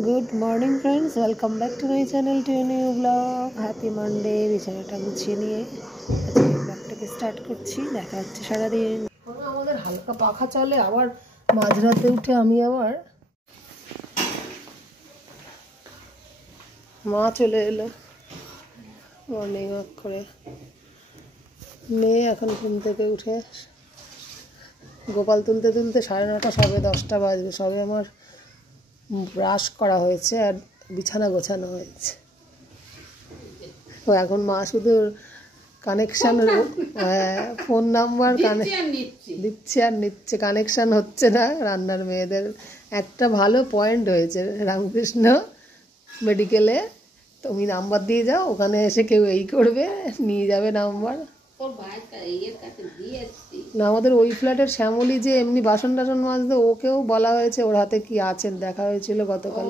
Good morning friends, welcome back to my channel to new blog. Happy Monday. বিছানাটা গুছিয়ে নিয়ে আজকে ব্লগটাকে start করছি। দেখা হচ্ছে সারাদিন। আমাদের হালকা পাখা চলে, আবার মাঝরাতে উঠে আমি আবার মা চলে এলো মর্নিং ওয়াক করে। মেয়ে এখন ঘুম থেকে উঠে গোপাল তুলতে তুলতে 9:30 সবে 10টা বাজবে। সবে আমার ব্রাশ করা হয়েছে আর বিছানা গোছানো হয়েছে। তো এখন মা শুধু কানেকশান ফোন নাম্বার দিচ্ছে আর নিচ্ছে, কানেকশান হচ্ছে না। রান্নার মেয়েদের একটা ভালো পয়েন্ট হয়েছে রামকৃষ্ণ মেডিকেলে, তুমি নাম্বার দিয়ে যাও, ওখানে এসে কেউ এই করবে, নিয়ে যাবে নাম্বার। না, আমাদের ওই ফ্ল্যাটের শ্যামলী যে এমনি বাসন টাসন মাজতে, ওকেও বলা হয়েছে, ওর হাতে কি আছেন দেখা হয়েছিল গতকাল।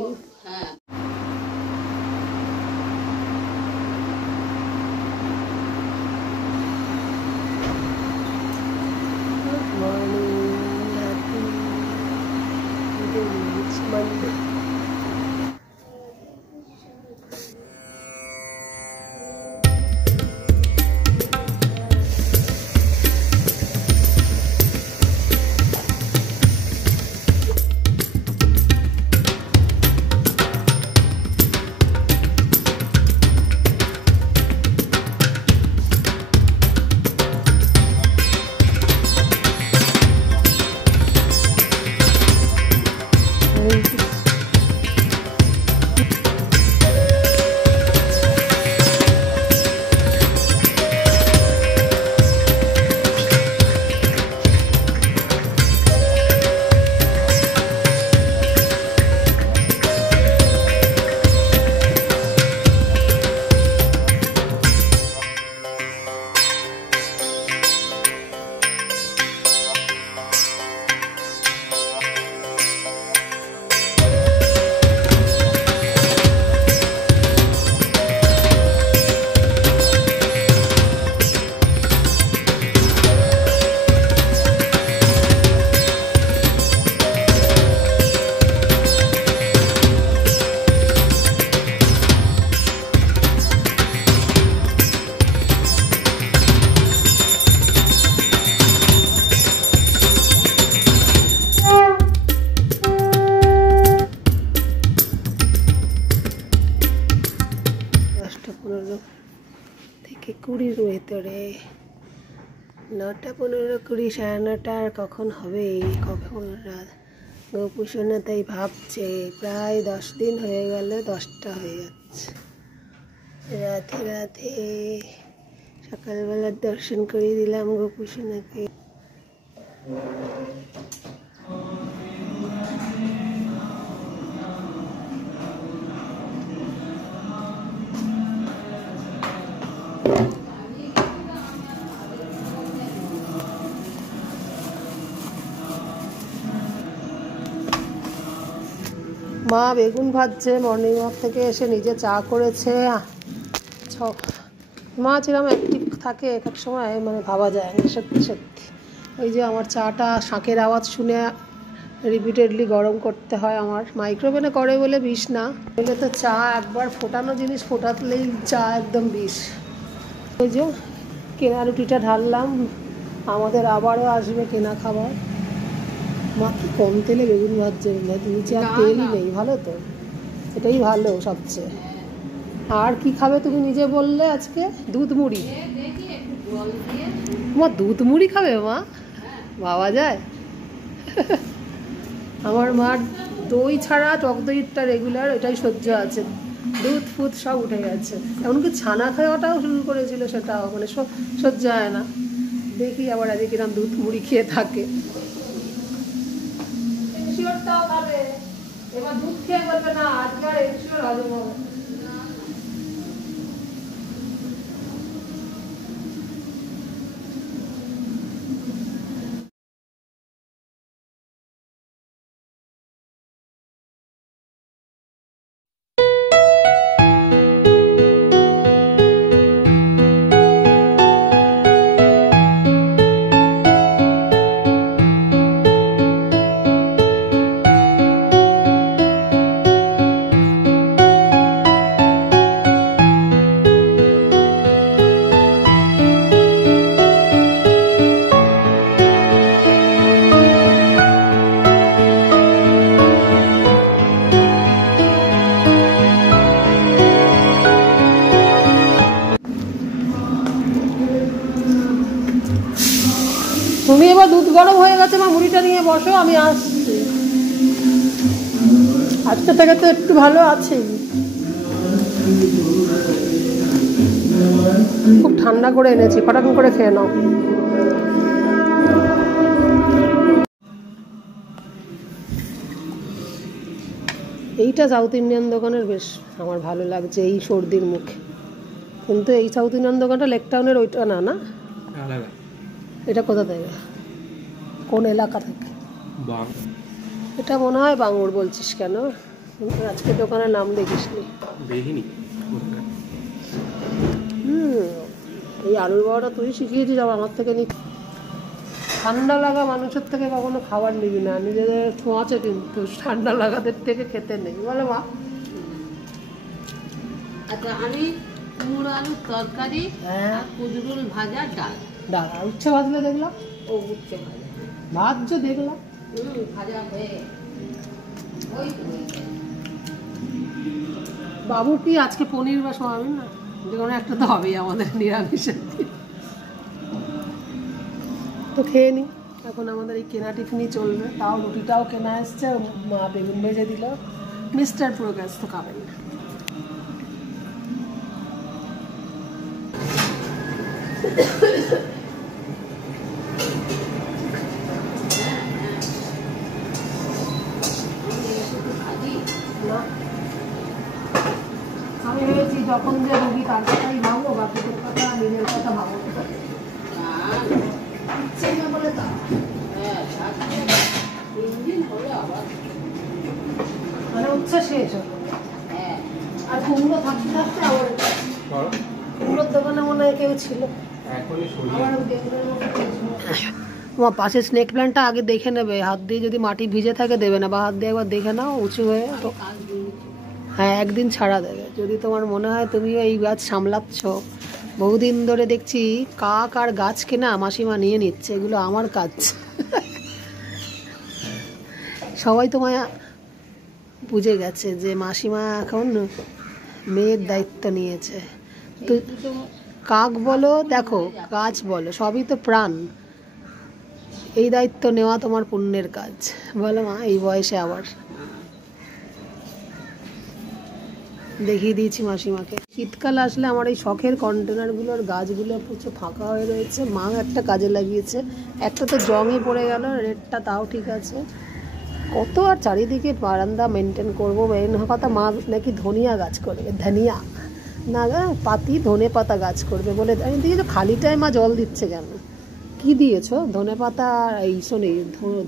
থেকে 20-র ভেতরে 9টা 15, 20, 9:30 আর কখন হবে, কখন রাত। গোপুসোনা তাই ভাবছে প্রায় 10 দিন হয়ে গেল, 10টা হয়ে যাচ্ছে। রাধে রাধে। সকালবেলার দর্শন করিয়ে দিলাম গোপুসোনাকে। মা বেগুন ভাজছে, মর্নিং ওয়াক থেকে এসে নিজে চা করেছে। মা যেরকম অ্যাক্টিভ থাকে এক এক সময়, মানে ভাবা যায় না, সত্যি সত্যি। ওই যে আমার চাটা শাঁখের আওয়াজ শুনে রিপিটেডলি গরম করতে হয় আমার। মাইক্রোওভেনে করে বলে বিষ না, বলে তো চা একবার ফোটানো জিনিস ফোটাতলেই চা একদম বিষ। ওই যে কেনা রুটিটা ঢাললাম, আমাদের আবারও আসবে কেনা খাবার। মা কি কম তেলে বেগুন ভাজছে, নিচে আর তেলই নেই। ভালো তো, এটাই ভালো সবচেয়ে। আর কি খাবে তুমি নিজে বললে আজকে? দুধ মুড়ি। মা দুধ মুড়ি খাবে? মা ভাবা যায়? আমার মার দই ছাড়া টক দইটা রেগুলার, এটাই সহ্য আছে। দুধ ফুদ সব উঠে গেছে, এমনকি ছানা খাওয়াটাও শুরু করেছিল, সেটাও মানে সহ্য হয় না। দেখি আবার আজকে কিরম দুধ মুড়ি খেয়ে থাকে। এবার দুধ খেয়ে বলবে না আজকাল এনশিওর হজম হবে। গরম হয়ে গেছে, মা মুড়িটা নিয়ে বসো, আমি আসছি। আজকে থেকে তো একটু ভালো আছে। খুব ঠান্ডা করে এনেছি, ফটাফট করে খেয়ে নাও। এইটা সাউথ ইন্ডিয়ান দোকানের বেশ আমার ভালো লাগছে এই সর্দির মুখে। কিন্তু এই সাউথ ইন্ডিয়ান দোকানটা লেক টাউনের, ওইটা না, না এটা কোথা থেকে, কোন এলাকা থেকে? এটা মনে হয় বাঙুর। বলছিস কেন? আজকে দোকানের নাম দেখিসনি? এই আলুর বড়াটা তুই শিখিয়েছিস আমার থেকে। ঠান্ডা লাগা মানুষের থেকে কখনো খাবার নিবি না, নিজেদের ছোঁয়াচে, কিন্তু ঠান্ডা লাগাদের থেকে খেতে নেই, বলে মা। আচ্ছা, আমি কুমড়ো আলুর তরকারি, কুদরুল ভাজা, ডাল। ডাল আর উচ্ছে ভাজলে দেখলাম। ও উচ্ছে ভাজা ভাজছো দেখলাম। ভাজা হয়ে বাবু কি আজকে পনির বা সোয়াবিন? না, যে কোনো একটা তো হবেই আমাদের নিরামিষের দিন। তো খেয়ে নি। এখন আমাদের এই কেনা টিফিনই চলবে। তাও রুটিটাও কেনা এসছে, মা বেগুন ভেজে দিল। মিস্টার প্রোগ্রেস তো খাবেন না। আমি ভেবেছি যখন যে রুগী তার কথাই ভাবো, বাকিদের কথা নিজের কথা ভাবো। বলে তা মানে উচ্ছে শেষ হলো। আর কুমড়ো থাকতে থাকতে আবার কুমড়োর দোকানে মনে হয় কেউ ছিল। তোমার পাশে স্নেক প্ল্যান্টটা আগে দেখে নেবে, হাত দিয়ে যদি মাটি ভিজে থাকে দেবে না, বা হাত দিয়ে একবার দেখে নাও উঁচু হয়ে। হ্যাঁ, একদিন ছাড়া দেবে। যদি তোমার মনে হয় তুমিও এই গাছ সামলাচ্ছ, বহুদিন ধরে দেখছি কাক আর গাছ কেনা মাসিমা নিয়ে নিচ্ছে, এগুলো আমার কাজ। সবাই তোমায় বুঝে গেছে যে মাসিমা এখন মেয়ের দায়িত্ব নিয়েছে। তো কাক বলো, দেখো গাছ বলো, সবই তো প্রাণ। এই দায়িত্ব নেওয়া তোমার পুণ্যের কাজ, বলো মা। এই বয়সে আবার দেখিয়ে দিয়েছি মাসিমাকে। শীতকাল আসলে আমার এই শখের কন্টেনারগুলোর গাছগুলো প্রচুর ফাঁকা হয়ে রয়েছে। মা একটা কাজে লাগিয়েছে, একটা তো জংই পড়ে গেল, রেটটা তাও ঠিক আছে। কত আর চারিদিকে বারান্দা মেনটেন করবো। মেন কথা, মা নাকি ধনিয়া গাছ করবে, ধনিয়া না পাতি, ধনে পাতা গাছ করবে বলে। আমি দিয়েছো খালিটায় মা জল দিচ্ছে কেন? কি দিয়েছো? ধনে পাতা এই শোনে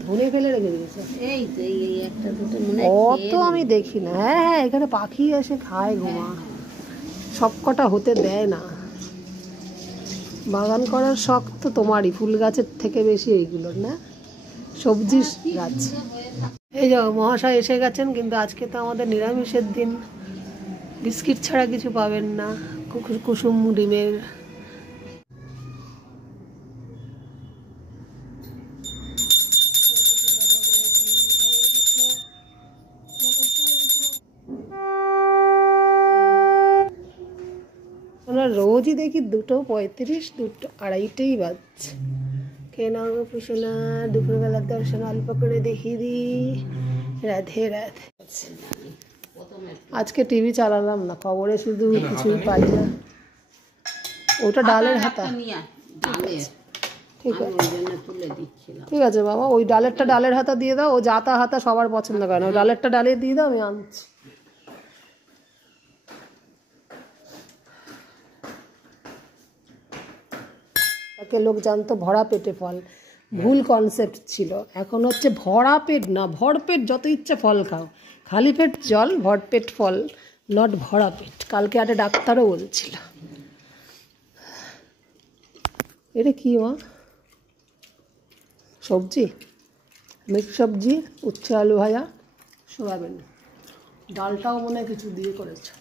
ধনে ফেলে রেখে দিয়েছো? এই তো এই একটা দুটো অত আমি দেখি না। হ্যাঁ হ্যাঁ, এখানে পাখি এসে খায় ঘুমা, সবকটা হতে দেয় না। বাগান করার শখ তো তোমারই, ফুল গাছের থেকে বেশি এইগুলোর না, সবজি গাছ। এই যাও মহাশয় এসে গেছেন, কিন্তু আজকে তো আমাদের নিরামিষের দিন। বিস্কিট ছাড়া কিছু পাবেন না। কুসুম ডিমের রোজই দেখি 2:35, 2:30 বাজছে। কেন পুষোনা দুপুরবেলার দর্শন অল্প করে দেখিয়ে দিই। রাধে রাধে। আজকে টিভি চালালাম না, খবরে শুধু কিছুই পাই না। ওটা ডালের হাতা, ঠিক আছে ঠিক আছে বাবা। ওই ডালেরটা ডালের হাতা দিয়ে দাও। ও জাতা হাতা সবার পছন্দ করে না, ওই ডালেরটা ডালে দিয়ে দাও, আমি আনছি। লোক জানতো ভরা পেটে ফল, ভুল কনসেপ্ট ছিল। এখন হচ্ছে ভরা পেট না, ভরপেট, যত ইচ্ছে ফল খাও, খালি পেট জল, ভরপেট ফল, নট ভরা পেট। কালকে একটা ডাক্তারও বলছিল। এটা কি মা? সবজি, মিক্স সবজি, উচ্ছে আলু ভাজা, সোয়াবিন। ডালটাও মনে হয় কিছু দিয়ে করেছে।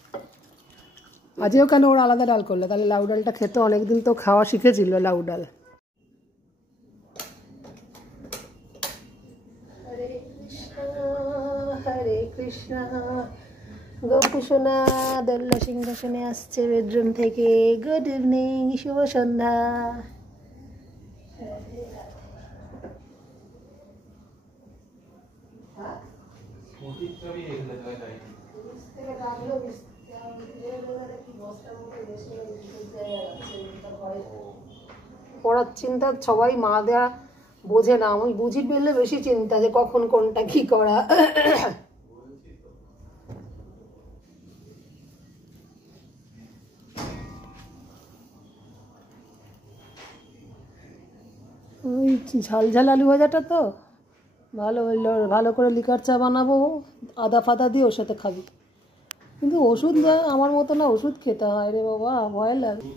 আজকেও কেন ওরা আলাদা ডাল করলো? তাহলে লাউ ডালটা খেতে অনেকদিন তো খাওয়া শিখেছিল, লাউ ডাল। হরে কৃষ্ণ হরে কৃষ্ণ। গোপুসোনা দোল্লা সিংহাসনে আসছে বেডরুম থেকে। গুড ইভিনিং, শুভ সন্ধ্যা। পড়ার চিন্তা সবাই মা দেয়া বোঝে না, আমি বুঝি পেলে বেশি চিন্তা যে কখন কোনটা কি করা। ওই ঝাল ঝাল আলু ভাজাটা তো ভালো হইলো, ভালো করে লিকার চা বানাবো আদা ফাদা দিয়ে, ওর সাথে খাবি। কিন্তু ওষুধ আমার মতো না ওষুধ খেতে হয় রে বাবা, ভয় লাগে।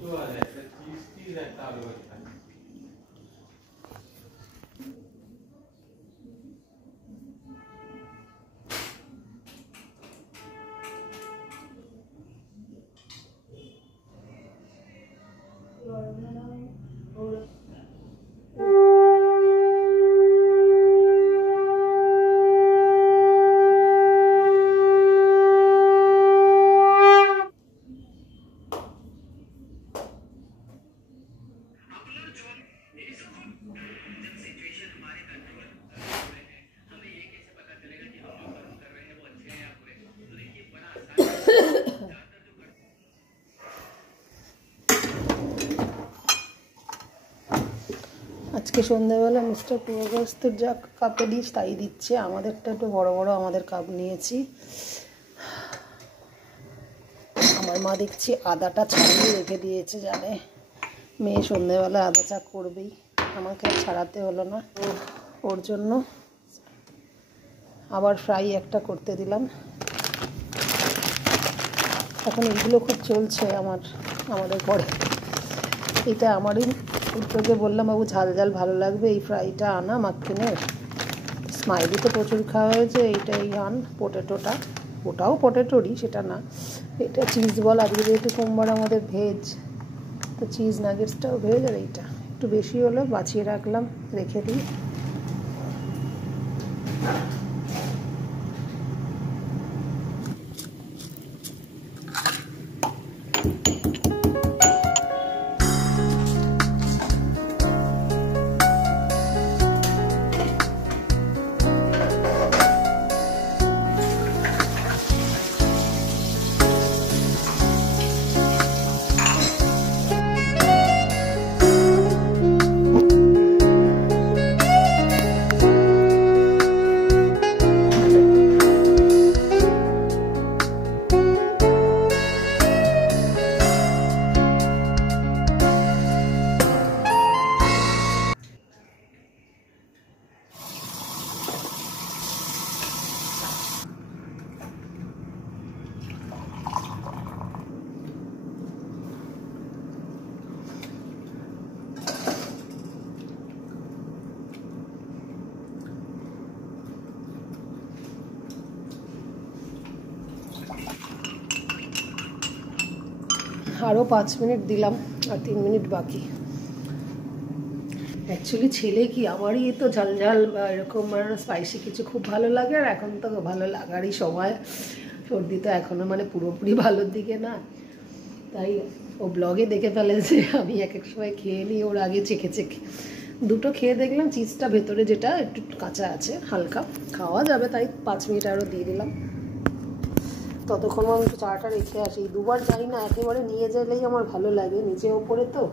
আজকে সন্ধ্যাবেলা মিস্টার পূর্বস্থর যা কাপে দিস তাই দিচ্ছে, আমাদেরটা একটু বড় বড় আমাদের কাপ নিয়েছি। আমার মা দেখছি আদাটা ছাড়িয়ে রেখে দিয়েছে, জানে মেয়ে সন্ধ্যাবেলা আদা চা করবেই, আমাকে আর ছাড়াতে হলো না। ওর জন্য আবার ফ্রাই একটা করতে দিলাম। এখন এগুলো খুব চলছে আমাদের ঘরে। এটা আমারই উত্তরকে বললাম, বাবু ঝাল ঝাল ভালো লাগবে, এই ফ্রাইটা আনা মাখিনের। স্মাইলি তো প্রচুর খাওয়া হয়েছে, এইটাই আন পোটেটোটা, ওটাও পোটেটোরই, সেটা না, এটা চিজ বল। আজকে যেহেতু সোমবার আমাদের ভেজ, তো চিজ নাগেটসটাও ভেজ, আর এইটা একটু বেশি হলো বাঁচিয়ে রাখলাম, রেখে দিই। আরও 5 মিনিট দিলাম, আর 3 মিনিট বাকি। অ্যাকচুয়ালি ছেলে কি, আমারই তো ঝাল ঝাল বা এরকম স্পাইসি কিছু খুব ভালো লাগে, আর এখন তো ভালো লাগারই সময়। সর্দি তো এখনও পুরোপুরি ভালোর দিকে না, তাই ও ব্লগে দেখে ফেলেছে আমি এক এক সময় খেয়ে নিই ওর আগে চেখে চেখে। দুটো খেয়ে দেখলাম চিজটা ভেতরে যেটা একটু কাঁচা আছে হালকা, খাওয়া যাবে, তাই 5 মিনিট আরও দিয়ে দিলাম। ততক্ষণ আমি একটু চাটা রেখে আসি, দুবার যাই না, একেবারে নিয়ে গেলেই আমার ভালো লাগে, নিচে ওপরে তো।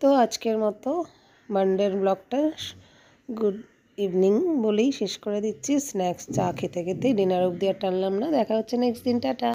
তো আজকের মতো মানডের ব্লগটা গুড ইভিনিং বলেই শেষ করে দিচ্ছি। স্ন্যাক্স চা খেতে খেতেই ডিনার অবধি আর টানলাম না। দেখা হচ্ছে নেক্সট দিন, টাটা।